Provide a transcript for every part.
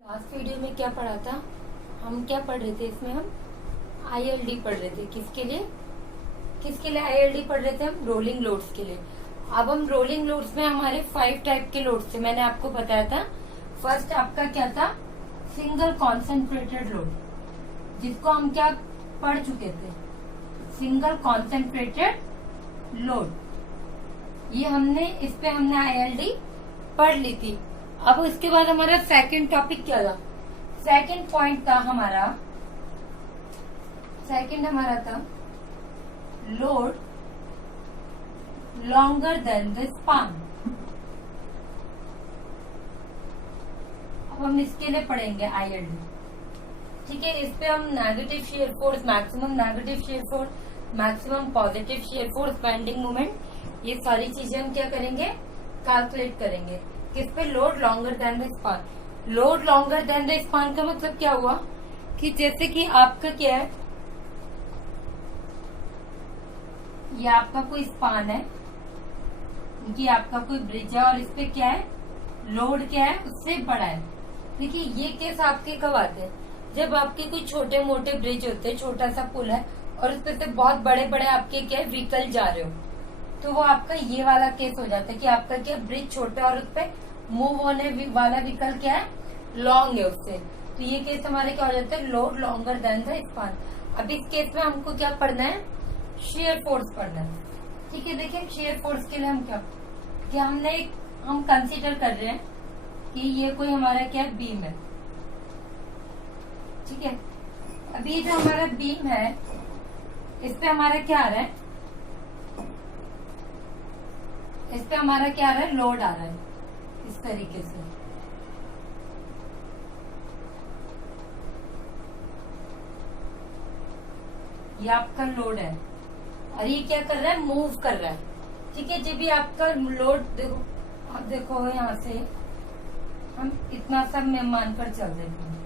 Last video में क्या पढ़ा था? हम क्या पढ़ रहे थे? इसमें हम आईएलडी पढ़ रहे थे। किसके लिए आईएलडी पढ़ रहे थे? हम रोलिंग लोड्स के लिए। अब हम रोलिंग लोड्स में हमारे 5 टाइप के लोड्स थे, मैंने आपको बताया था। फर्स्ट आपका क्या था? सिंगल कॉन्सेंट्रेटेड लोड, जिसको हम क्या पढ़ चुके थे? Single concentrated load. ये इस पे हमने आईएलडी पढ़ ली थी। अब इसके बाद हमारा सेकंड टॉपिक क्या था? सेकंड पॉइंट था हमारा load longer than the span. अब हम इसके लिए पढ़ेंगे आईएलडी। ठीक है, इस पे हम negative shear force, maximum negative shear force, maximum positive shear force, bending moment, ये सारी चीजें हम क्या करेंगे? कैलकुलेट करेंगे। किस पे? Load longer than the span. Load longer than the span का मतलब क्या हुआ कि जैसे कि आपका क्या है, ये आपका कोई स्पान है, ये आपका कोई ब्रिज है और इस पे क्या है? लोड क्या है? उससे बड़ा है। देखिए, ये केस आपके कब आते हैं? जब आपके कोई छोटे मोटे ब्रिज होते हैं, छोटा सा पुल है और उस पे से बहुत बड़े बड़े आपके क्या है व्हीकल जा रहे हो, तो वो आपका ये वाला केस हो जाता है कि आपका क्या ब्रिज छोटा और उस पे मूव होने वाला व्हीकल क्या है? लॉन्ग है उससे। तो ये केस हमारे क्या हो जाता है? Load longer than the span. अब इस केस में हमको क्या पढ़ना है? शेयर फोर्स पढ़ना है। ठीक है, देखिए शेयर फोर्स के लिए हम क्या हम कंसीडर कर रहे हैं कि ये कोई हमारा क्या है? बीम है। ठीक है, अभी जो हमारा बीम है इस पे हमारा क्या आ रहा है? इस पे हमारा क्या आ रहा है? लोड आ रहा है इस तरीके से। ये आपका लोड है और ये क्या कर रहा है? मूव कर रहा है। ठीक है, जब भी आपका लोड देखो यहाँ से हम इतना सब में मानकर चल देते हैं।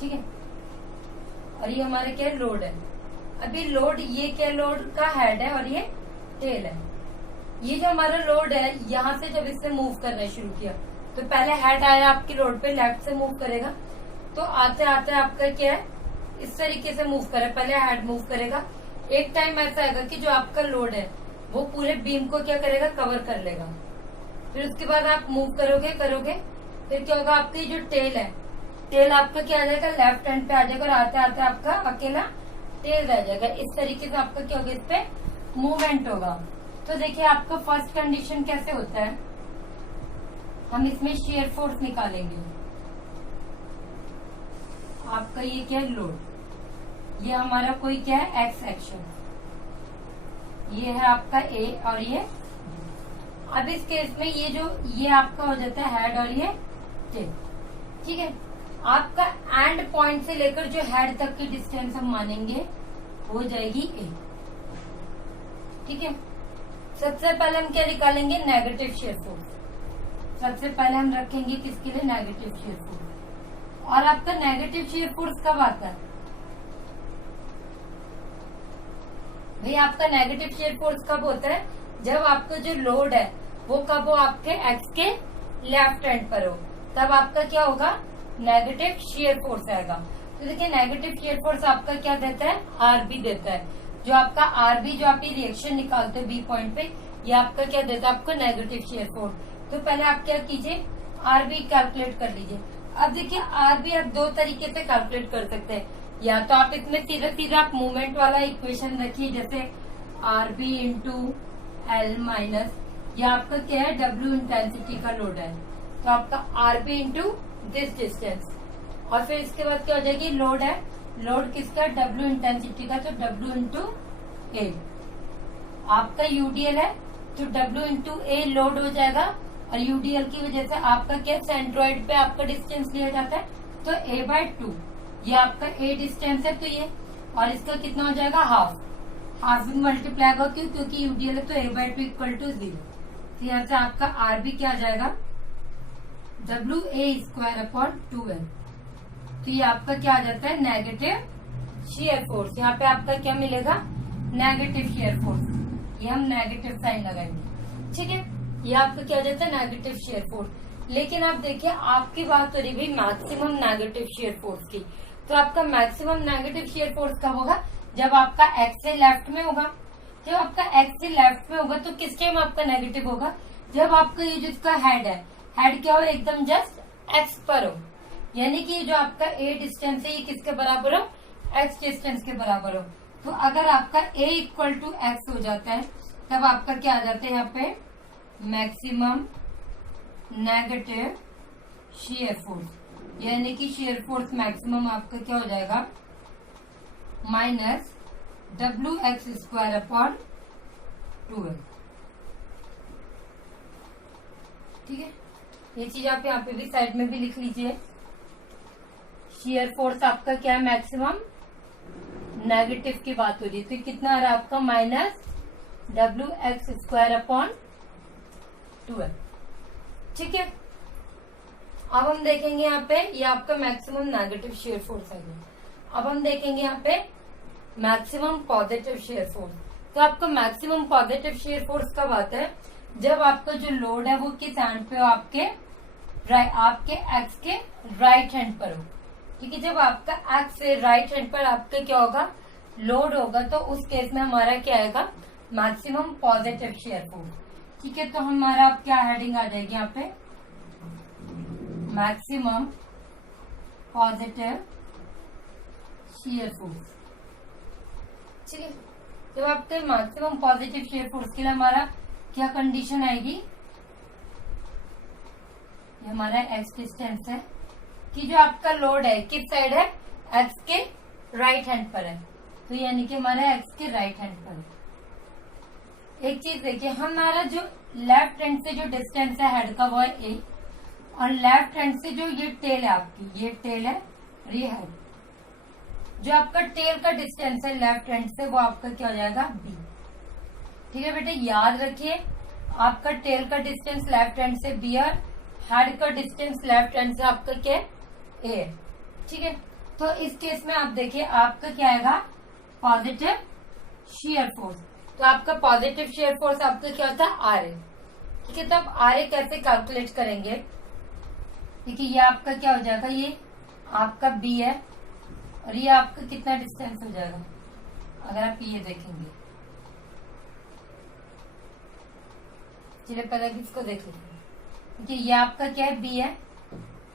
ठीक है, और ये हमारे क्या लोड है। अभी लोड, ये क्या लोड का हेड है और ये टेल है। ये जो हमारा लोड है, यहाँ से जब इससे मूव करना शुरू किया तो पहले हेड आया आपकी लोड पे, लेफ्ट से मूव करेगा, तो आते आते आपका क्या है? इस तरीके से मूव करे। पहले हेड मूव करेगा, एक टाइम ऐसा आएगा कि जो आपका लोड है वो पूरे बीम को क्या करेगा? कवर कर लेगा। फिर उसके बाद आप मूव करोगे, फिर क्या होगा? आपकी जो टेल है, टेल आपका क्या आ जाएगा? लेफ्ट हैंड पे आ जाएगा और आते आते आपका अकेला टेल रह जाएगा। इस तरीके से आपका क्या होगा? इस पे मूवमेंट होगा। तो देखिए आपका फर्स्ट कंडीशन कैसे होता है? हम इसमें शेयर फोर्स निकालेंगे। आपका ये क्या है? लोड। ये हमारा कोई क्या है? X action. ये है आपका ए और ये। अब इस केस में ये आपका हो जाता है हेड और ये टेल। ठीक है, आपका एंड पॉइंट से लेकर जो हेड तक की डिस्टेंस हम मानेंगे हो जाएगी ए। ठीक है, सबसे पहले हम क्या निकालेंगे? Negative shear force. सबसे पहले हम रखेंगे किसके लिए? Negative shear force. और आपका नेगेटिव शेयर फोर्स कब आता है भाई? आपका नेगेटिव शेयर फोर्स कब होता है? जब आपका जो लोड है वो कब हो? आपके एक्स के लेफ्ट हैंड पर हो, तब आपका क्या होगा? नेगेटिव शेयर फोर्स आएगा। तो देखिए नेगेटिव शेयर फोर्स आपका क्या देता है? आरबी देता है। जो आपका आरबी, जो आप ये रिएक्शन निकालते हो बी पॉइंट पे, ये आपका क्या देता है? आपको नेगेटिव शेयर फोर्स। तो पहले आप क्या कीजिए? आरबी कैलकुलेट कर लीजिए। अब देखिए आरबी आप दो तरीके से कैलकुलेट कर सकते हैं। या तो आप इसमें सीधा आप मूवमेंट वाला इक्वेशन रखिए, जैसे आरबी इंटू एल माइनस, या आपका क्या है? डब्ल्यू इंटेंसिटी का लोड है, तो आपका आरबी इंटू दिस डिस्टेंस, और फिर इसके बाद क्या हो जाएगी? लोड है, लोड किसका? डब्ल्यू इंटेंसिटी का, तो डब्ल्यू इंटू ए। आपका यूडीएल है तो डब्ल्यू इंटू ए लोड हो जाएगा, और यूडीएल की वजह से आपका क्या? सेंट्रोइड पे आपका डिस्टेंस लिया जाता है, तो ए बाय 2। ये आपका ए डिस्टेंस है, तो ये, और इसका कितना हो जाएगा? हाफ भी मल्टीप्लाई होगा। क्यों? क्योंकि यूडीएल है तो ए बाय 2 इक्वल टू 0। तो यहाँ से आपका आरबी क्या आ जाएगा? डब्ल्यू ए स्क्वायर अपॉन 2 तो ये आपका क्या आ जाता है? Negative shear force. यहाँ पे आपका क्या मिलेगा? Negative shear force. ये हम नेगेटिव साइन लगाएंगे। ठीक है, ये आपका क्या हो जाता है? Negative shear force. लेकिन आप देखिए आपकी बात हो रही भाई मैक्सिमम नेगेटिव शेयर फोर्स की, तो आपका मैक्सिमम नेगेटिव शेयर फोर्स कब होगा, जब आपका एक्स से लेफ्ट में होगा। जब आपका एक्स से लेफ्ट में होगा तो किस टाइम आपका नेगेटिव होगा, जब आपका ये जिसका हेड है, हेड क्या हो, एकदम जस्ट एक्स पर हो, यानी कि जो आपका ए डिस्टेंस है ये किसके बराबर हो, एक्स डिस्टेंस के बराबर हो। तो अगर आपका ए इक्वल टू एक्स हो जाता है तब आपका क्या आ जाता है यहाँ पे मैक्सिमम नेगेटिव शेयर फोर्स, यानी कि शेयर फोर्स मैक्सिमम आपका क्या हो जाएगा माइनस WX² अपॉन 2L। ठीक है, ये चीज आप यहाँ पे भी साइड में भी लिख लीजिए। शेयर फोर्स आपका क्या है मैक्सिमम नेगेटिव की बात हो रही है, तो कितना आ रहा है आपका माइनस WX² अपॉन 2L। ठीक है, अब हम देखेंगे यहाँ पे ये आपका मैक्सिमम नेगेटिव शेयर फोर्स है। अब हम देखेंगे यहाँ पे मैक्सिमम पॉजिटिव शेयर फोर्स। तो आपका मैक्सिमम पॉजिटिव शेयर फोर्स कब आता है, जब आपका जो लोड है वो किस हैंड पे हो, आपके एक्स के राइट हैंड पर हो। ठीक है, जब आपका एक्स से राइट हैंड पर आपका क्या होगा लोड होगा, तो उस केस में हमारा क्या आएगा मैक्सिमम पॉजिटिव शेयर फोर्स। ठीक है, तो हमारा अब क्या हेडिंग आ जाएगी यहाँ पे मैक्सिमम पॉजिटिव शेयर फोर्स। ठीक है, जब आपके मैक्सिमम पॉजिटिव शेयर फोर्स के लिए हमारा क्या कंडीशन आएगी, ये हमारा एक्स डिस्टेंस है कि जो आपका लोड है किस साइड है, एक्स के राइट हैंड पर है, तो यानी कि हमारा एक्स के राइट हैंड पर है। एक चीज देखिए, हमारा जो लेफ्ट हैंड से जो डिस्टेंस है हेड का वो है ए, और लेफ्ट हैंड से जो ये टेल है आपकी, ये टेल है और ये हेड, जो आपका टेल का डिस्टेंस है लेफ्ट हैंड से वो आपका क्या हो जाएगा बी। ठीक है बेटे, याद रखिए आपका टेल का डिस्टेंस लेफ्ट हैंड से बी और हेड का डिस्टेंस लेफ्ट हैंड से आपका क्या ए। ठीक है, तो इस केस में आप देखिए आपका क्या आएगा पॉजिटिव शेयर फोर्स। तो आपका पॉजिटिव शेयर फोर्स आपका क्या होता है आर ए। ठीक है, तो आप आर ए कैसे कैलकुलेट करेंगे, देखिए ये आपका क्या हो जाएगा, ये आपका बी है और ये आपका कितना डिस्टेंस हो जाएगा, अगर आप ये देखेंगे, चलिए पहले किसको देख लेते हैं। देखिए ये आपका क्या है बी है,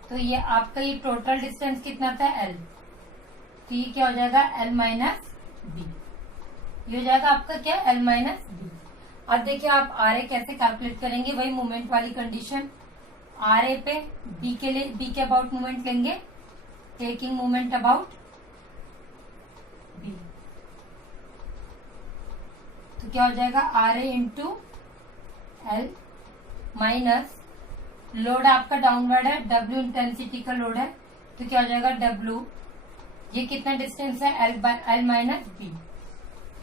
तो ये आपका ये टोटल डिस्टेंस कितना था एल, तो ये क्या हो जाएगा एल माइनस बी, ये हो जाएगा आपका क्या एल माइनस बी। अब देखिए आप आर ए कैसे कैलकुलेट करेंगे, वही मोमेंट वाली कंडीशन, आर ए पे बी के लिए बी के अबाउट मोमेंट लेंगे, टेकिंग मोमेंट अबाउट बी, तो क्या हो जाएगा R A into L minus load आपका डाउनवर्ड है, डब्ल्यू इंटेंसिटी का लोड है, तो क्या हो जाएगा डब्ल्यू, ये कितना डिस्टेंस है एल माइनस बी।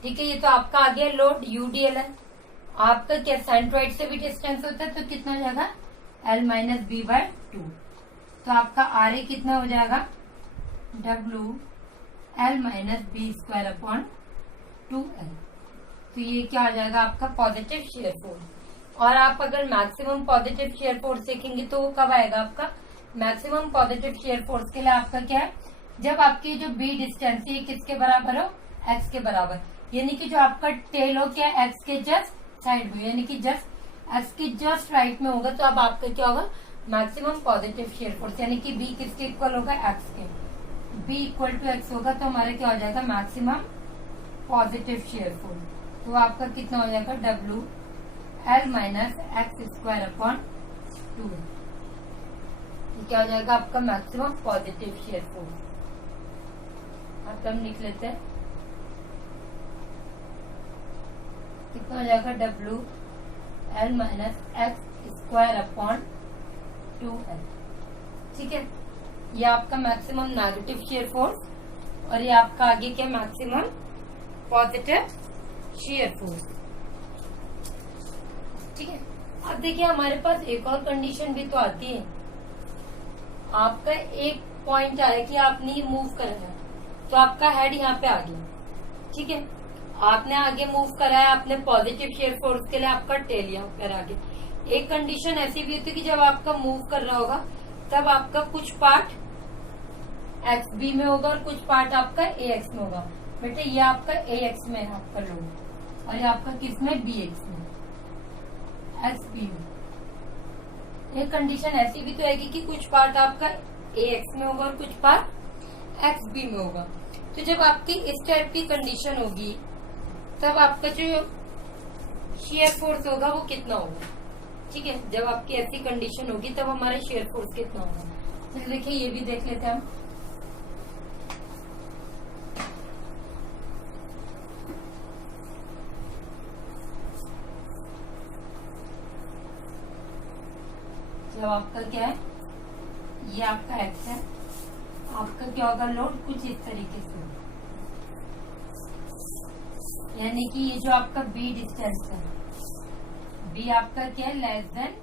ठीक है, ये तो आपका आ गया लोड यूडीएल है, आपका क्या सेंट्रोइड से भी डिस्टेंस होता है, तो कितना हो जाएगा एल माइनस बी बाय 2, तो आपका आर ए कितना हो जाएगा W L minus B square upon 2L। तो ये क्या आ जाएगा आपका पॉजिटिव शेयर फोर्स। और आप अगर मैक्सिमम पॉजिटिव शेयर फोर्स देखेंगे तो वो कब आएगा आपका मैक्सिमम पॉजिटिव शेयर फोर्स के लिए आपका क्या है, जब आपकी जो बी डिस्टेंस है किसके बराबर हो, एक्स के बराबर, यानी कि जो आपका टेल हो क्या एक्स के जस्ट साइड में, यानी कि जस्ट एक्स की जस्ट राइट में होगा, तो अब आपका क्या होगा मैक्सिमम पॉजिटिव शेयर फोर्स, यानी कि बी किसके इक्वल होगा एक्स के, बी इक्वल टू एक्स होगा, तो हमारा क्या हो जाएगा मैक्सिमम पॉजिटिव शेयर फोर्स। तो आपका कितना हो जाएगा W L minus x square upon 2L, क्या हो जाएगा आपका मैक्सिमम पॉजिटिव शेयर फोर्स। अब हम लिख लेते हैं कितना हो जाएगा W L minus x square upon 2L। ठीक है, ये आपका मैक्सिमम नेगेटिव शेयर फोर्स और ये आपका आगे क्या मैक्सिमम पॉजिटिव शेयर फोर्स। ठीक है, अब देखिए हमारे पास एक और कंडीशन भी तो आती है, आपका एक पॉइंट आया कि आपने मूव करना है, तो आपका हेड यहाँ पे आ गया। ठीक है, आपने आगे मूव करा है, आपने पॉजिटिव शेयर फोर्स के लिए आपका टेल यहाँ पर आ गया, एक कंडीशन ऐसी भी होती है कि जब आपका मूव कर रहा होगा तब आपका कुछ पार्ट एक्स बी में होगा और कुछ पार्ट आपका ए एक्स में होगा। बेटे ये आपका ए एक्स में है आपका लोड और ये आपका किस में, बी एक्स में, एक्स बी में। एक कंडीशन ऐसी भी तो आएगी कि कुछ पार्ट आपका ए एक्स में होगा और कुछ पार्ट एक्स बी में होगा। तो जब आपकी इस टाइप की कंडीशन होगी तब आपका जो शेयर फोर्स होगा वो कितना होगा। ठीक है, जब आपकी ऐसी कंडीशन होगी तब हमारा शेयर फोर्स कितना होगा। तो देखिए ये भी देख लेते हैं हम। जब आपका क्या है, ये आपका एक्स है, आपका क्या होगा लोड कुछ इस तरीके से, यानी कि ये जो आपका बी डिस्टेंस है, बी आपका क्या है लेस देन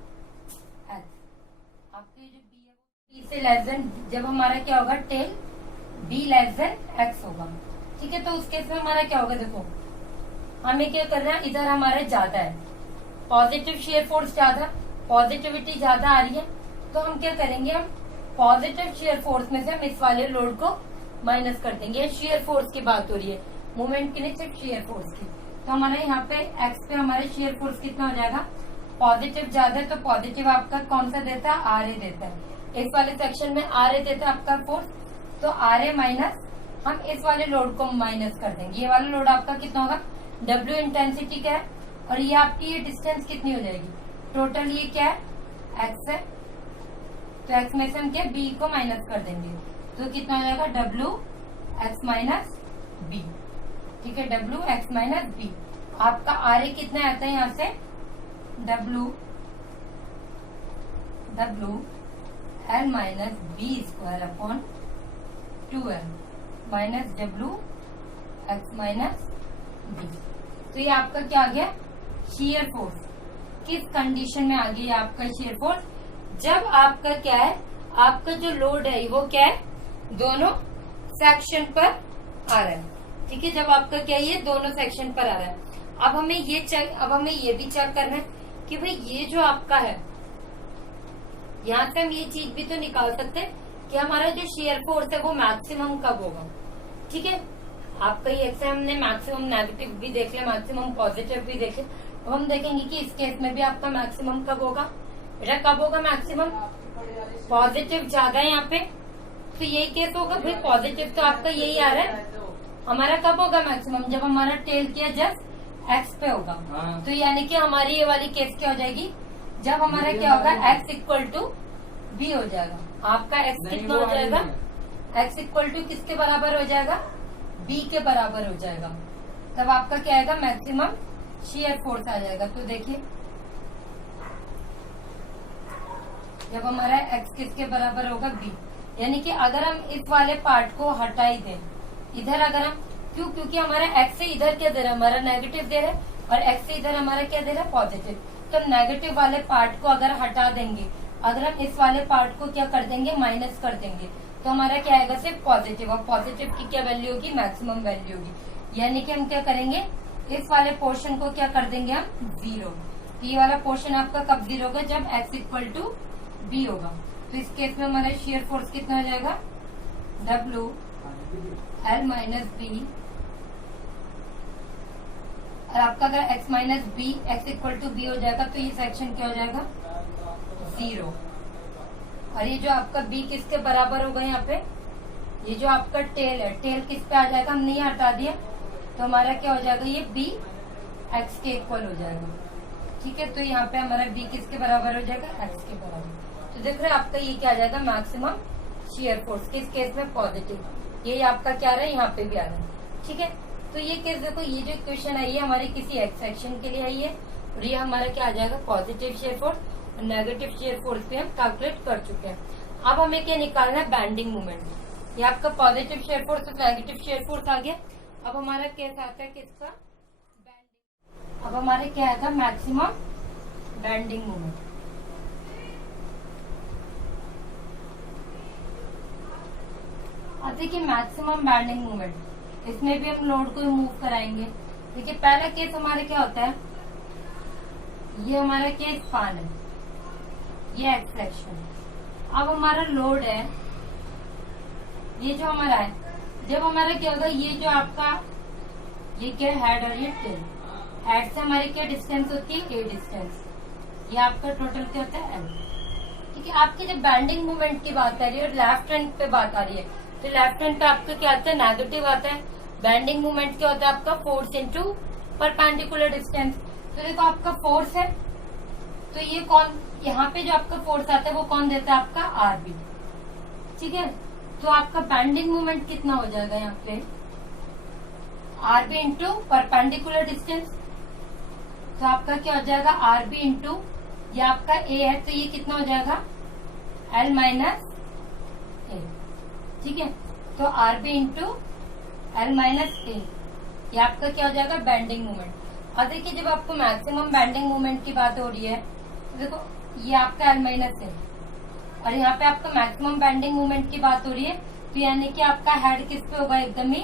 एक्स। आपके जो बी है बी से लेस देन, जब हमारा क्या होगा tell B less than X होगा। ठीक है, तो उस केस में हमारा क्या होगा, देखो हमें क्या करना है, इधर हमारे ज्यादा है पॉजिटिव शेयर फोर्स, ज्यादा पॉजिटिविटी ज्यादा आ रही है, तो हम क्या करेंगे, हम पॉजिटिव शेयर फोर्स में से हम इस वाले लोड को माइनस कर देंगे। शेयर फोर्स की बात हो रही है, मूवमेंट की नहीं, सिर्फ शेयर फोर्स की। तो हमारा यहाँ पे एक्स पे हमारा शेयर फोर्स कितना हो जाएगा, पॉजिटिव ज्यादा है तो पॉजिटिव आपका कौन सा देता है, आर ए देता है। इस वाले सेक्शन में आर ए देता है आपका फोर्स, तो आर ए माइनस हम इस वाले लोड को माइनस कर देंगे। ये वाला लोड आपका कितना होगा, डब्ल्यू इंटेंसिटी क्या है और ये आपकी ये डिस्टेंस कितनी हो जाएगी, टोटल ये क्या है एक्स है, तो एक्स में से हम क्या बी को माइनस कर देंगे, तो कितना हो जाएगा डब्ल्यू एक्स माइनस बी। ठीक है, डब्ल्यू एक्स माइनस बी। आपका आर ए कितना आता है यहाँ से, W L minus B square upon 2l minus W X minus B. तो ये आपका क्या आ गया, शेयर फोर्स। किस कंडीशन में आ गया आपका शेयर फोर्स, जब आपका क्या है, आपका जो लोड है वो क्या है, दोनों सेक्शन पर आ रहा है। ठीक है, जब आपका क्या है, ये दोनों सेक्शन पर आ रहा है। अब हमें ये भी चेक करना है कि भाई ये जो आपका है, यहाँ से हम ये चीज भी तो निकाल सकते हैं कि हमारा जो शेयर फोर्स है वो मैक्सिमम कब होगा। ठीक है, आपका ये एक्स हमने मैक्सिमम नेगेटिव भी देख लिया, मैक्सिमम पॉजिटिव भी देखे। अब हम देखेंगे कि इस केस में भी आपका मैक्सिमम कब होगा। बेटा कब होगा मैक्सिमम, पॉजिटिव ज्यादा है यहाँ पे, तो यही केस होगा। भाई पॉजिटिव तो आपका यही आ रहा है, हमारा कब होगा मैक्सिमम, जब हमारा टेल किया जस्ट एक्स पे होगा। तो यानी कि हमारी ये वाली केस क्या हो जाएगी, जब हमारा क्या होगा एक्स इक्वल टू बी हो जाएगा। आपका एक्स कितना हो जाएगा, एक्स इक्वल टू किसके बराबर हो जाएगा, बी के बराबर हो जाएगा। तब आपका क्या आएगा, मैक्सिमम शेयर फोर्स आ जाएगा। तो देखिए जब हमारा एक्स किसके बराबर होगा, बी, यानी कि अगर हम इस वाले पार्ट को हटा ही दें, इधर अगर हम क्योंकि हमारा एक्स से इधर क्या दे रहा है, हमारा नेगेटिव दे रहा है, और एक्स से इधर हमारा क्या दे रहा है, पॉजिटिव। तो नेगेटिव वाले पार्ट को अगर हटा देंगे, अगर हम इस वाले पार्ट को क्या कर देंगे, माइनस कर देंगे, तो हमारा क्या आएगा, सिर्फ पॉजिटिव। और पॉजिटिव की क्या वैल्यू होगी, मैक्सिमम वैल्यू होगी। यानी कि हम क्या करेंगे, इस वाले पोर्शन को क्या कर देंगे हम, जीरो। तो ये वाला पोर्शन आपका कब जीरो होगा, जब एक्स इक्वल टू बी होगा। तो इस केस में हमारा शेयर फोर्स कितना हो जाएगा, डब्ल्यू एल माइनस बी, और आपका अगर x minus B X equal to B हो जाएगा तो ये सेक्शन क्या हो जाएगा, जीरो। और ये जो आपका b किसके बराबर होगा, यहाँ पे ये जो आपका टेल है, टेल किस पे आ जाएगा, हमने ये हटा दिया, तो हमारा क्या हो जाएगा, ये b x के इक्वल हो जाएगा। ठीक है, तो यहाँ पे हमारा b किसके बराबर हो जाएगा, x के बराबर। तो देख रहे हैं आपका ये क्या आ जाएगा, मैक्सिमम शेयर फोर्स। किस केस में, पॉजिटिव। ये आपका क्या आ रहा है, यहाँ पे भी आ रहा है। ठीक है, तो ये केस देखो, ये जो इक्वेशन आई है हमारी किसी एक्स सेक्शन के लिए आई है, और ये हमारा क्या आ जाएगा, पॉजिटिव शेयर फोर्स। और नेगेटिव शेयर फोर्स पे हम कैलकुलेट कर चुके हैं। अब हमें क्या निकालना है, बैंडिंग मोमेंट। ये आपका पॉजिटिव शेयर फोर्स और नेगेटिव शेयर फोर्स आ गया। अब हमारा केस आता है किसका, बैंडिंग। अब हमारे क्या आएगा, मैक्सिमम बैंडिंग मोमेंट। अब देखिए मैक्सिमम बैंडिंग मोमेंट, इसमें भी हम लोड को मूव कराएंगे। देखिए पहला केस हमारे क्या होता है, ये हमारा क्या स्पान है, ये एक्स सेक्शन। अब हमारा लोड है, ये जो हमारा है, जब हमारा क्या होगा, ये जो आपका ये क्या हेड और ये टेल, हेड से हमारी क्या डिस्टेंस होती है, ए डिस्टेंस, ये आपका टोटल क्या होता है एल। ठीक है, आपकी जब बैंडिंग मूवमेंट की बात आ रही है और लेफ्ट हैंड पे बात आ रही है, तो लेफ्ट हैंड पे आपका क्या आता है, नेगेटिव आता है। बैंडिंग मूवमेंट क्या होता है आपका, फोर्स इनटू परपेंडिकुलर डिस्टेंस। तो देखो आपका फोर्स है, तो ये कौन, यहाँ पे जो आपका फोर्स आता है वो कौन देता है, आपका आरबी। ठीक है, तो आपका बैंडिंग मूवमेंट कितना हो जाएगा यहाँ पे, आरबी इंटू परपेंडिकुलर डिस्टेंस। तो आपका क्या हो जाएगा, आरबी इंटू, ये आपका ए है तो ये कितना हो जाएगा, एल माइनस ए। ठीक है, तो आरबी इंटू एल माइनस ए, ये आपका क्या हो जाएगा, बैंडिंग मूवमेंट। और देखिए जब आपको मैक्सिमम बैंडिंग मूवमेंट की बात हो रही है, तो देखो ये आपका एल माइनस ए और यहाँ पे आपका मैक्सिमम बैंडिंग मूवमेंट की बात हो रही है, तो यानी कि आपका हेड किस पे होगा, एकदम ही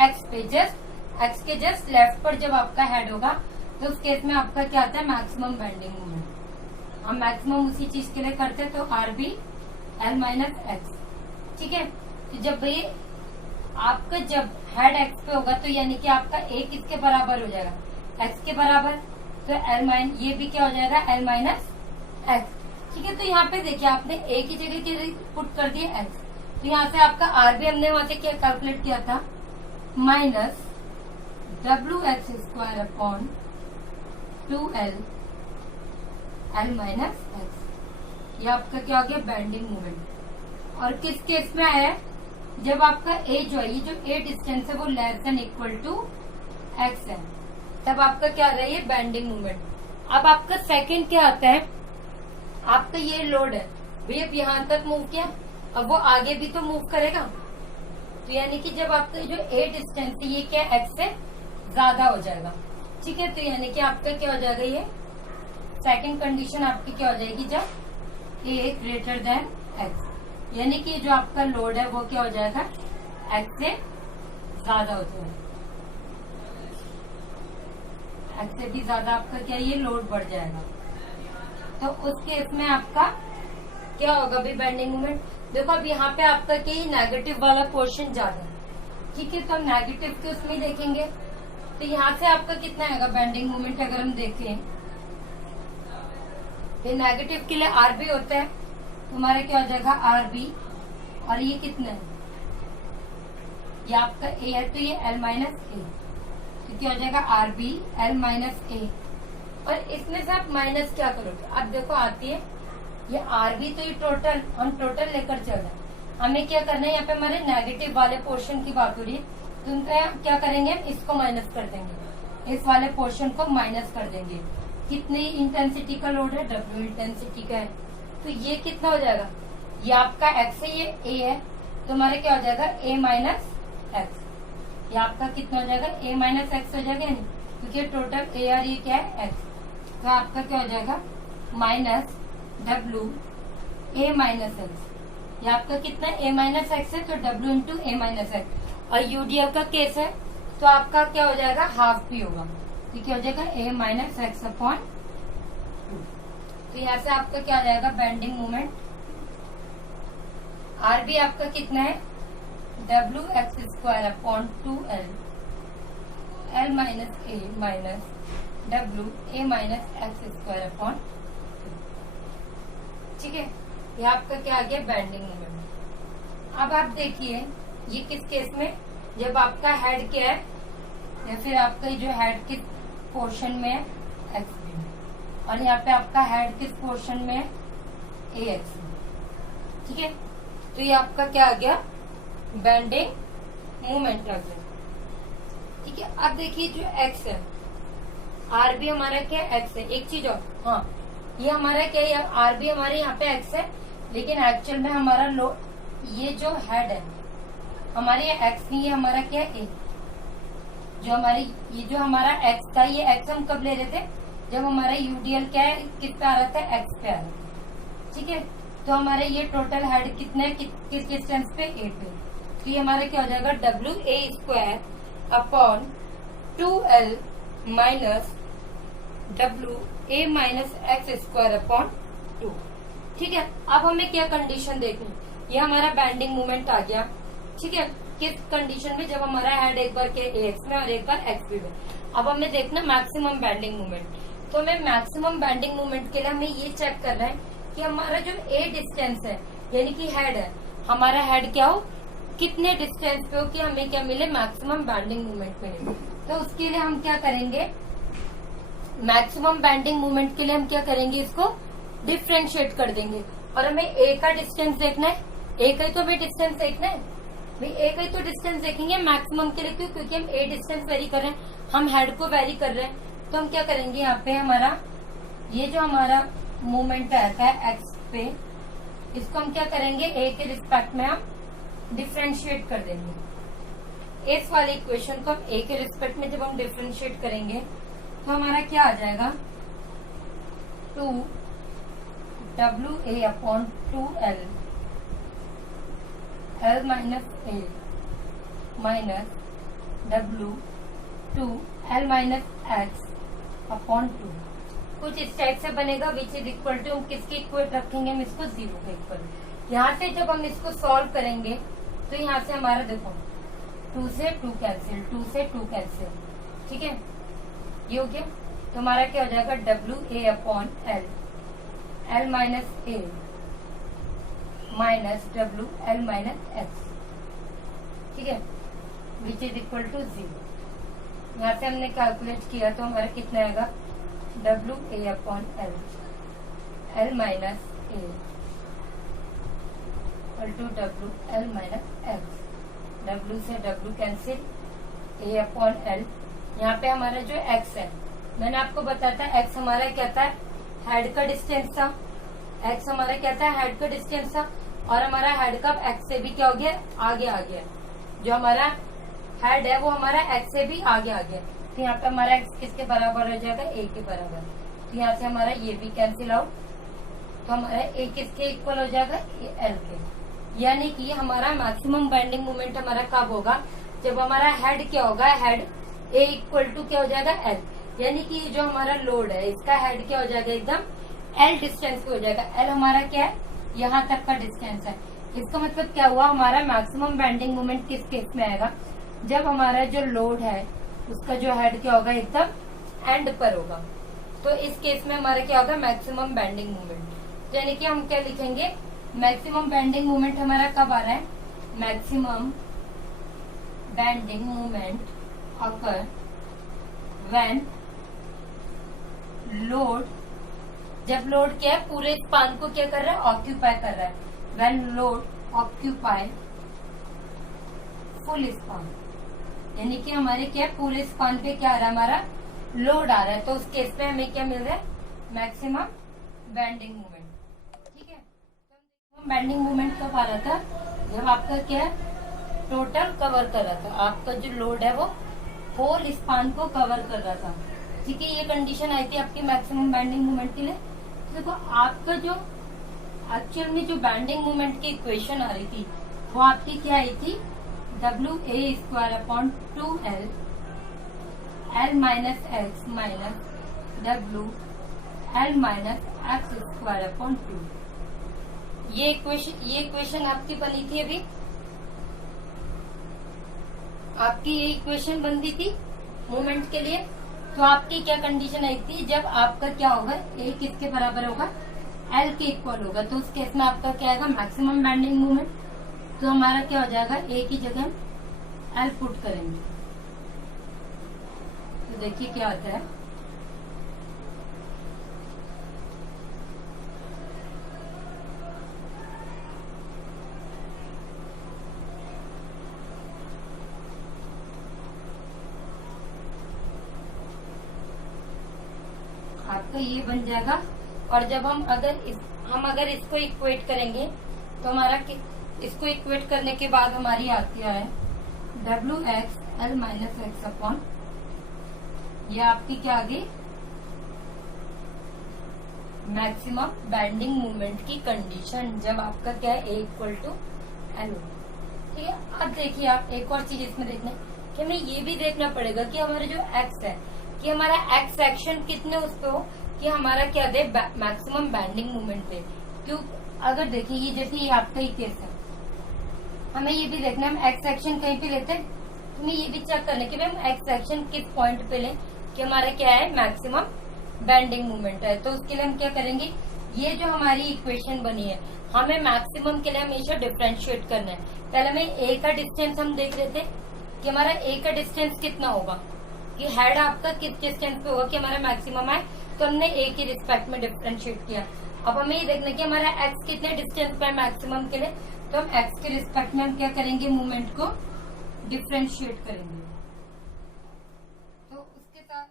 एक्स पे, जस्ट एक्स के जस्ट लेफ्ट पर जब आपका हेड होगा, तो उस केस में आपका क्या आता है, मैक्सिमम बैंडिंग मूवमेंट। हम मैक्सिमम उसी चीज के लिए करते हैं, तो R B L minus X. ठीक है, तो जब ये आपका जब हेड एक्स पे होगा, तो यानी कि आपका ए किसके बराबर हो जाएगा, एक्स के बराबर, तो एल माइन, ये भी क्या हो जाएगा, एल माइनस एक्स। ठीक है, तो यहाँ पे देखिए आपने ए की जगह के पुट कर दिया एक्स, तो यहाँ से आपका आर बी हमने वहां से क्या कैलकुलेट किया था, minus W x square upon 2l L minus x. ये आपका क्या हो गया, बैंडिंग मूवमेंट। और किस केस में आया है, जब आपका ए जो है, ये जो ए डिस्टेंस है वो less than equal to X है, तब आपका क्या रहा है, बैंडिंग मूवमेंट। अब आपका सेकंड क्या आता है, आपका ये लोड है भैया, अब यहाँ तक मूव किया, अब वो आगे भी तो मूव करेगा, तो यानी कि जब आपका जो ए डिस्टेंस है ये क्या एक्स से ज्यादा हो जाएगा। ठीक है, तो यानी कि आपका क्या हो जाएगा, ये सेकंड कंडीशन आपकी क्या हो जाएगी, जब ए ग्रेटर देन एक्स, यानी कि जो आपका लोड है वो क्या हो जाएगा, एक्स से ज्यादा हो जाएगा, एक्स से भी ज्यादा आपका क्या, ये लोड बढ़ जाएगा। तो उस केस में आपका क्या होगा भी बैंडिंग मूवमेंट। देखो अब यहाँ पे आपका क्या, नेगेटिव वाला पोर्शन ज्यादा है। ठीक है, तो हम नेगेटिव के उसमें देखेंगे, तो यहाँ से आपका कितना आएगा बैंडिंग मूवमेंट, अगर हम देखें ये नेगेटिव के लिए आर बी होता है, तो हमारा क्या हो जाएगा, आर बी, और ये कितना है, ये आपका ए है, तो ये एल माइनस ए, तो क्या हो जाएगा, आर बी एल माइनस ए। और इसमें से आप माइनस क्या करोगे, अब देखो आती है ये आर बी, तो ये टोटल, हम टोटल लेकर चल रहे हैं, हमें क्या करना है, यहाँ पे हमारे नेगेटिव वाले पोर्शन की बात हो रही है, तो उनका क्या करेंगे, हम इसको माइनस कर देंगे, इस वाले पोर्शन को माइनस कर देंगे। कितनी इंटेंसिटी का लोड है, डब्ल्यू इंटेंसिटी का है, तो ये कितना हो जाएगा, ये आपका एक्स है, ये ए है, तो हमारे क्या हो जाएगा, ए माइनस एक्स, ये आपका कितना हो जाएगा, ए माइनस एक्स हो जाएगा, यानी क्योंकि टोटल ए और ये क्या है एक्स, तो आपका क्या हो जाएगा, minus W A minus x, ये आपका कितना ए माइनस एक्स है, तो डब्ल्यू इंटू ए माइनस एक्स। और यूडीएल का केस है, तो आपका क्या हो जाएगा, हाफ भी होगा, तो क्या हो जाएगा, ए माइनस एक्स अपॉन 2। तो यहाँ से आपका क्या हो जाएगा, बैंडिंग मूवमेंट, आर बी आपका कितना है, W x square upon 2l L minus A minus W A minus x square upon 2। ठीक है, ये आपका क्या आ गया, बैंडिंग मूवमेंट। अब आप देखिए ये किस केस में, जब आपका हेड क्या है, या फिर आपका जो हेड किस पोर्शन में है, एक्स में, और यहाँ पे आपका हेड किस पोर्शन में है, ए एक्स में। ठीक है, तो ये आपका क्या आ गया, बैंडिंग मूवमेंट आ गया। ठीक है, अब देखिए जो एक्स है, आर बी हमारा क्या एक्स है, एक चीज और, हाँ ये हमारा क्या है, आर बी हमारे यहाँ पे एक्स है, लेकिन एक्चुअल में हमारा लो, ये जो हेड है हमारे एक्स नहीं है, हमारा क्या है, ए। जो हमारी ये जो हमारा एक्स था, ये एक्स हम कब ले रहे थे, जब हमारा यूडीएल क्या है, किस पे आ रहा था, एक्स पे आ रहा था। ठीक है, तो हमारे ये टोटल हेड कितना है, किस डिस्टेंस पे, ए पे, तो ये हमारा क्या हो जाएगा, W A square upon 2l minus W A minus x square upon 2। ठीक है, अब हमें क्या कंडीशन देखनी, ये हमारा बेंडिंग मोमेंट आ गया। ठीक है, किस कंडीशन में, जब हमारा हेड एक बार के एक्स में और एक बार एक्स बी में। अब हमें देखना मैक्सिमम बेंडिंग मोमेंट, तो हमें मैक्सिमम बेंडिंग मोमेंट के लिए हमें ये चेक करना है कि हमारा जो ए डिस्टेंस है यानी कि हेड है, हमारा हेड क्या हो, कितने डिस्टेंस पे हो कि हमें क्या मिले, मैक्सिमम बेंडिंग मोमेंट मिले। तो उसके लिए हम क्या करेंगे, मैक्सिमम बेंडिंग मोमेंट के लिए हम क्या करेंगे, इसको डिफ्रेंशिएट कर देंगे और हमें ए का डिस्टेंस देखना है। ए का ही तो हमें डिस्टेंस देखना है भाई, ए का ही तो डिस्टेंस देखेंगे मैक्सिमम के लिए, क्यों, क्योंकि हम ए डिस्टेंस वेरी कर रहे हैं, हम हेड को वेरी कर रहे हैं। तो हम क्या करेंगे, यहाँ पे हमारा ये जो हमारा मूवमेंट रहता है एक्स पे, इसको हम क्या करेंगे, ए के रिस्पेक्ट में हम डिफ्रेंशिएट कर देंगे। इस वाले इक्वेशन को हम ए के रिस्पेक्ट में जब हम डिफ्रेंशिएट करेंगे तो हमारा क्या आ जाएगा, 2 upon 2L L minus A minus W 2L minus X upon 2। कुछ इस टाइप से बनेगा, विच इज इक्वल टू, हम किसके इक्वल रखेंगे, हम इसको 0 के इक्वल। यहाँ से जब हम इसको सॉल्व करेंगे तो यहाँ से हमारा देखो 2 से 2 कैंसिल, 2 से 2 कैंसिल। ठीक है, ये हो गया। तो हमारा क्या हो जाएगा, WA upon L minus A minus WL minus X. ठीक है, विच इज इक्वल टू 0। यहाँ से हमने कैलकुलेट किया तो हमारा कितना आएगा, WA upon L minus A equal to WL minus X. W से W cancel, A upon L। यहाँ पे हमारा जो x है, मैंने आपको बताया था x हमारा क्या था, हेड का डिस्टेंस था। x हमारा क्या था, हेड का डिस्टेंस था, और हमारा हेड का x से भी क्या हो गया, आगे आ गया। जो हमारा हेड है वो हमारा x से भी आगे आ गया। तो यहाँ पे हमारा x किसके बराबर हो जाएगा, a के बराबर। तो यहाँ से हमारा ये भी कैंसिल आउट, तो हमारा a किसके इक्वल हो जाएगा, L के। यानी कि हमारा मैक्सिमम बेंडिंग मोमेंट हमारा कब होगा, जब हमारा हेड क्या होगा, हेड a इक्वल टू क्या हो जाएगा, L। यानी कि जो हमारा लोड है इसका हेड क्या हो जाएगा, एकदम L डिस्टेंस पे हो जाएगा। L हमारा क्या है, यहाँ तक का डिस्टेंस है। इसका मतलब क्या हुआ, हमारा मैक्सिमम बेंडिंग मोमेंट किस केस में आएगा, जब हमारा जो लोड है उसका जो हेड क्या होगा, एकदम एंड पर होगा। तो इस केस में हमारा क्या होगा, मैक्सिमम बेंडिंग मोमेंट। यानी कि हम क्या लिखेंगे, मैक्सिमम बेंडिंग मोमेंट हमारा कब आ रहा है, maximum bending moment occur when load, जब लोड क्या है, पूरे स्पान को क्या कर रहा है, ऑक्यूपाई कर रहा है। When load occupy full span, यानी कि हमारे क्या है, पूरे स्पान पे क्या आ रहा है, हमारा लोड आ रहा है। तो उस केस में हमें क्या मिल रहा है, मैक्सिमम बेंडिंग मोमेंट। ठीक है, बेंडिंग मोमेंट कब आ रहा था, जब आपका क्या है, टोटल कवर कर रहा था, आपका जो लोड है वो होल स्पान को कवर कर रहा था। ठीक है, ये कंडीशन आई थी आपकी मैक्सिमम बेंडिंग मोमेंट के लिए। देखो आपका जो एक्चुअल में जो बेंडिंग मोमेंट की इक्वेशन आ रही थी वो आपकी क्या आई थी, WA square upon 2L L minus x minus WL minus x square upon 2। ये इक्वेशन आपकी बनी थी, अभी आपकी ये इक्वेशन बनती थी मोमेंट के लिए। तो आपकी क्या कंडीशन आई थी, जब आपका क्या होगा, ए किसके बराबर होगा, एल के इक्वल होगा। तो उस केस में आपका क्या आएगा, मैक्सिमम बेंडिंग मोमेंट। तो हमारा क्या हो जाएगा, ए की जगह एल पुट करेंगे। तो देखिए क्या होता है, आपका ये बन जाएगा। और जब हम अगर इसको इक्वेट करेंगे तो हमारा इसको इक्वेट करने के बाद हमारी आती है WX L minus X upon, ये आपकी क्या आ गई, मैक्सिमम बेंडिंग मोमेंट की कंडीशन, जब आपका क्या है, A इक्वल टू L। ठीक है, अब देखिए आप एक और चीज इसमें देखना कि हमें ये भी देखना पड़ेगा कि हमारा जो X है कि हमारा एक्स सेक्शन कितने उस पे हो कि हमारा क्या दे मैक्सिमम बैंडिंग मोमेंट दे। क्यों, अगर देखिए ये जैसे ये आपका ही केस है, हमें ये भी देखना है हम एक्स सेक्शन कहीं पे लेते हैं, हमें ये भी चेक करना है कि भाई हम एक्स सेक्शन किस पॉइंट पे लें कि हमारा क्या है मैक्सिमम बैंडिंग मोमेंट है। तो उसके लिए हम क्या करेंगे, ये जो हमारी इक्वेशन बनी है हमें मैक्सिमम के लिए हमेशा डिफ्रेंशिएट करना है। पहले हमें ए का डिस्टेंस हम देख रहे थे कि हमारा ए का डिस्टेंस कितना होगा, कि हेड आपका किस डिस्टेंस पे होगा कि हमारा मैक्सिमम है, तो हमने ए के रिस्पेक्ट में डिफ्रेंशिएट किया। अब हमें ये देखना कि हमारा एक्स कितने डिस्टेंस पे है मैक्सिमम के लिए, तो हम एक्स के रिस्पेक्ट में हम क्या करेंगे, मूवमेंट को डिफ्रेंशिएट करेंगे। तो उसके साथ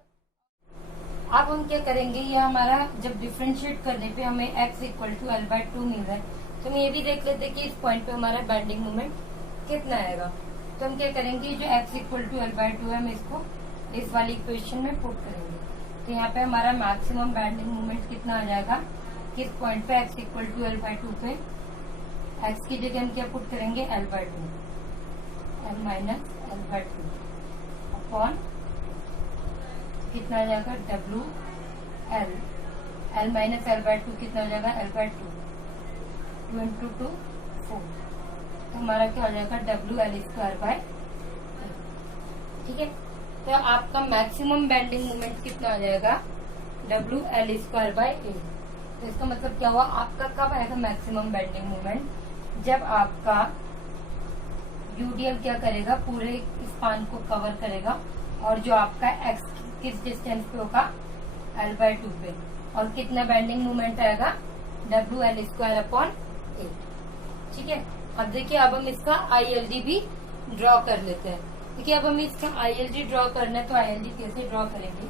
अब हम क्या करेंगे, ये हमारा जब डिफ्रेंशिएट करने पे हमें x इक्वल टू L/2 मिल रहा है, तो हम ये भी देख लेते हैं कि इस पॉइंट पे हमारा बैंडिंग मोमेंट कितना आएगा। तो हम क्या करेंगे, जो x इक्वल टू L/2 है हम इसको इस वाली इक्वेशन में पुट करेंगे। तो यहाँ पे हमारा मैक्सिमम बैंडिंग मोमेंट कितना आ जाएगा, किस पॉइंट पे x इक्वल टू L/2 पे x की जगह हम क्या पुट करेंगे, L/2 L minus L/2 upon कितना आ जाएगा W L, L minus L/2 कितना हो जाएगा, L/2 2 इंटू 2 4, तो हमारा क्या हो जाएगा WL²/। ठीक है, तो आपका मैक्सिमम बेंडिंग मोमेंट कितना आ जाएगा, WL²/A। तो इसका मतलब क्या हुआ, आपका कब आएगा मैक्सिमम बेंडिंग मोमेंट, जब आपका यूडीएल क्या करेगा, पूरे स्पान को कवर करेगा और जो आपका एक्स किस डिस्टेंस पे होगा, L/2 पे, और कितना बेंडिंग मोमेंट आएगा, WL²/A। ठीक है, अब देखिए अब हम इसका ILD भी ड्रॉ कर लेते हैं। देखिए अब हमें इसका ILD ड्रॉ करना है, तो ILD कैसे ड्रॉ करेंगे,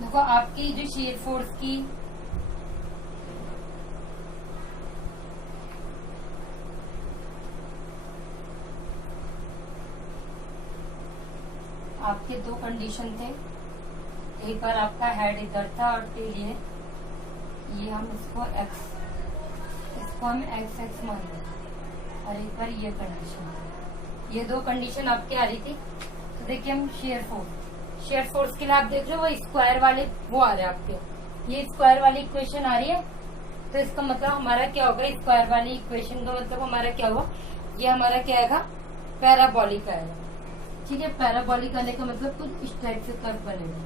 देखो आपकी जो शेयर फोर्स की आपके दो कंडीशन थे, एक बार आपका हेड इधर था और टेल ये हम इसको हम x मान लें, और एक बार ये कंडीशन, ये दो कंडीशन आपकी आ रही थी। तो देखिए हम शेयर फोर्स के लिए आप देख रहे हो वो स्क्वायर वाले वो आ रहे हैं आपके, ये स्क्वायर वाली इक्वेशन आ रही है। तो इसका मतलब हमारा क्या होगा, स्क्वायर वाली इक्वेशन का मतलब हमारा क्या हुआ, ये हमारा क्या आएगा, पैराबोलिक आएगा। ठीक है, पैराबोलिक आने का मतलब कुछ इस टाइप से कर्व बनेगा,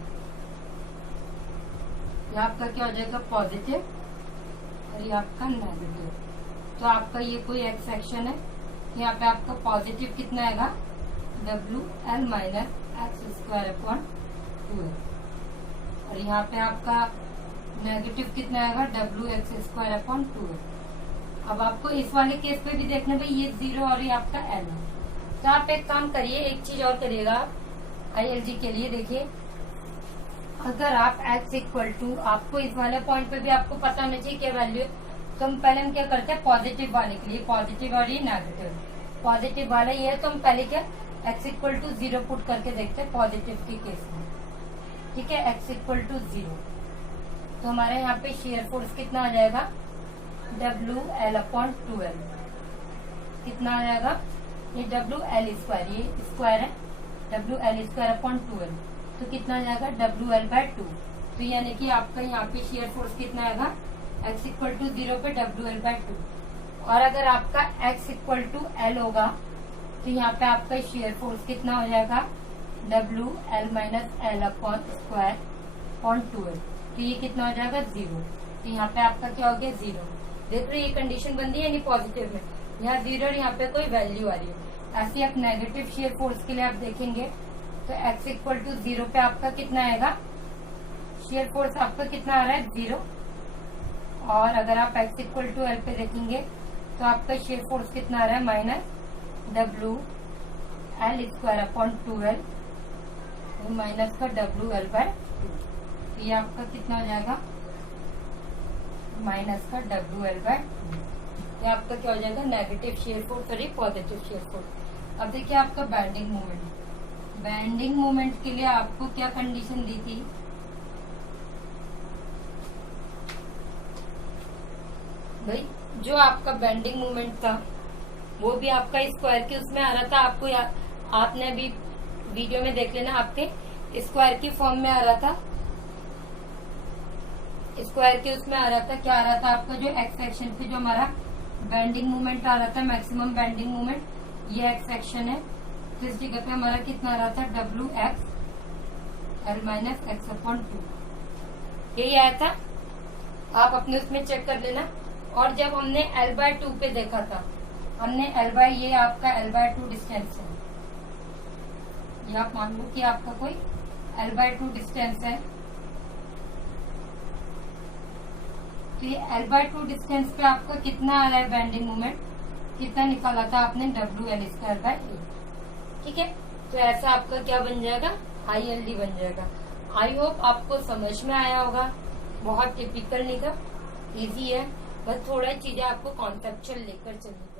ये आपका क्या हो जाएगा पॉजिटिव और ये आपका नेगेटिव। तो आपका ये कोई एक्स सेक्शन है, यहाँ पे आपका पॉजिटिव कितना आएगा, WL माइनस x²/2 और यहाँ पे आपका नेगेटिव कितना आएगा, WX²/2। अब आपको इस वाले केस पे भी देखना भाई ये 0 और ये आपका L है। तो आप एक काम करिए, एक चीज और करिएगा ILG के लिए। देखिए अगर आप x इक्वल टू, आपको इस वाले पॉइंट पे भी आपको पता होना चाहिए क्या वैल्यू है, तो हम पहले हम क्या करते हैं, पॉजिटिव वाले के लिए पॉजिटिव और ये नेगेटिव, पॉजिटिव वाला ये है तो हम पहले क्या x इक्वल टू 0 पुट करके देखते हैं पॉजिटिव के केस में। ठीक है, x इक्वल टू 0, तो हमारे यहाँ पे शेयर फोर्स कितना आ जाएगा, WL/2L कितना आ जाएगा, ये WL², ये स्क्वायर है, WL²/2L, तो कितना आ जाएगा WL/2। तो यानी कि आपका यहाँ पे शेयर फोर्स कितना आएगा, x इक्वल टू 0 पे WL/2। और अगर आपका x इक्वल टू L होगा तो यहाँ पे आपका शेयर फोर्स कितना हो जाएगा, WL माइनस L/2L। तो ये कितना हो जाएगा 0। तो यहाँ पे आपका क्या हो गया 0। देख रहे ये कंडीशन बन रही है यानी पॉजिटिव में, यहाँ 0 और यहाँ पे कोई वैल्यू आ रही है। ऐसे आप नेगेटिव शेयर फोर्स के लिए आप देखेंगे तो x इक्वल टू 0 पे आपका कितना आएगा, शेयर फोर्स आपका कितना आ रहा है 0। और अगर आप x इक्वल टू L पे देखेंगे तो आपका शेयर फोर्स कितना आ रहा है, माइनस WL²/2L माइनस का WL/2। तो ये आपका कितना हो जाएगा, माइनस का WL/2। ये आपका क्या हो जाएगा, नेगेटिव शेयर फोर्स और ये पॉजिटिव शेयर फोर्स। अब देखिए आपका बेंडिंग मोमेंट, बेंडिंग मोमेंट के लिए आपको क्या कंडीशन दी थी, भाई जो आपका बेंडिंग मोमेंट था वो भी आपका स्क्वायर के उसमें आ रहा था। आपने अभी वीडियो में देख लेना, आपके स्क्वायर की फॉर्म में आ रहा था। स्क्वायर के उसमें आ रहा था, क्या आ रहा था आपका, जो एक्स सेक्शन पे जो हमारा बेंडिंग मोमेंट आ रहा था, मैक्सिमम बेंडिंग मोमेंट, ये एक्स सेक्शन है। तो इस जगह पे हमारा कितना आ रहा था, W x L minus X upon 2, यही आया था। आप अपने उसमें चेक कर लेना। और जब हमने L/2 पे देखा था, हमने ये आपका L/2 डिस्टेंस है, ये आप मान लो कि आपका कोई L/2 डिस्टेंस है। तो ये L/2 डिस्टेंस पे आपका कितना आ रहा है बेंडिंग मोमेंट, कितना निकाला था आपने, WL²/A। ठीक है, तो ऐसा आपका क्या बन जाएगा, ILD बन जाएगा। आई होप आपको समझ में आया होगा। बहुत टिपिकल नहीं था, इजी है, बस थोड़ा चीजें आपको कॉन्सेप्चुअल लेकर चलिए।